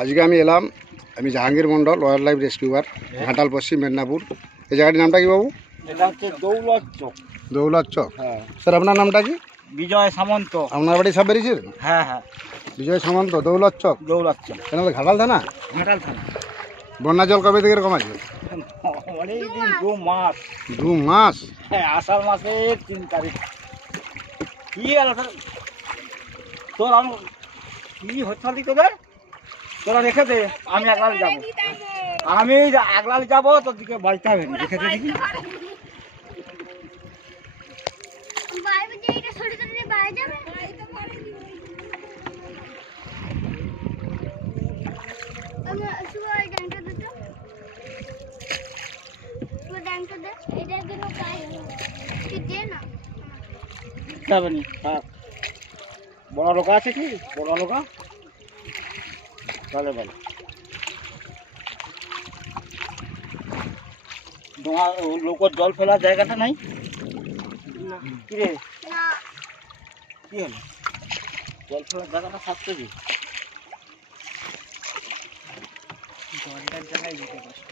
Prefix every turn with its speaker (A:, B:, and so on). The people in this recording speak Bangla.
A: আজকে আমি এলাম আমি Jahangir Mondal wild life rescuer Ghatal Paschim Medinipur. এই জায়গাটির নামটা কি বাবু?
B: এটা হচ্ছে দৌলত চক।
A: দৌলত চক।
B: হ্যাঁ।
A: স্যার আপনার নামটা কি?
B: বিজয় সামন্ত।
A: আপনার বাড়ি সব বেরিয়েছেন
B: হ্যাঁ হ্যাঁ।
A: বিজয় সামন্ত দৌলত চক।
B: দৌলত চক।
A: কেন ঘাটাল থানা?
B: ঘাটাল থানা।
A: বন্যা জল কবে থেকে এরকম আছে?
B: অনেকদিন দু মাস।
A: দু মাস?
B: হ্যাঁ আষাঢ় তিন তারিখ। কি তোর কি হচ্ছে তোদের? তোরা রেখে দে, আমি একলাল যাব। আমি একলাল যাব, তোর দিকে বাড়িতে হবে। রেখে দে দেখি।
C: বাইরে যে এটা সরে সরে বাইরে যাবে আমি সুগার ড্যাংটা দিতে সুগার ড্যাংটা দে এটার জন্য কাজ তুই দে না?
B: যাবে নি থাক। বড় লোক আছে কি? বড় লোক? তাহলে বলো তোমার লোকর জল ফেলার জায়গাটা নাই?
C: কিরে
B: কি হলো? জল ফেলার জায়গাটা থাকতো কি? জলটার জায়গায় যেতে কষ্ট।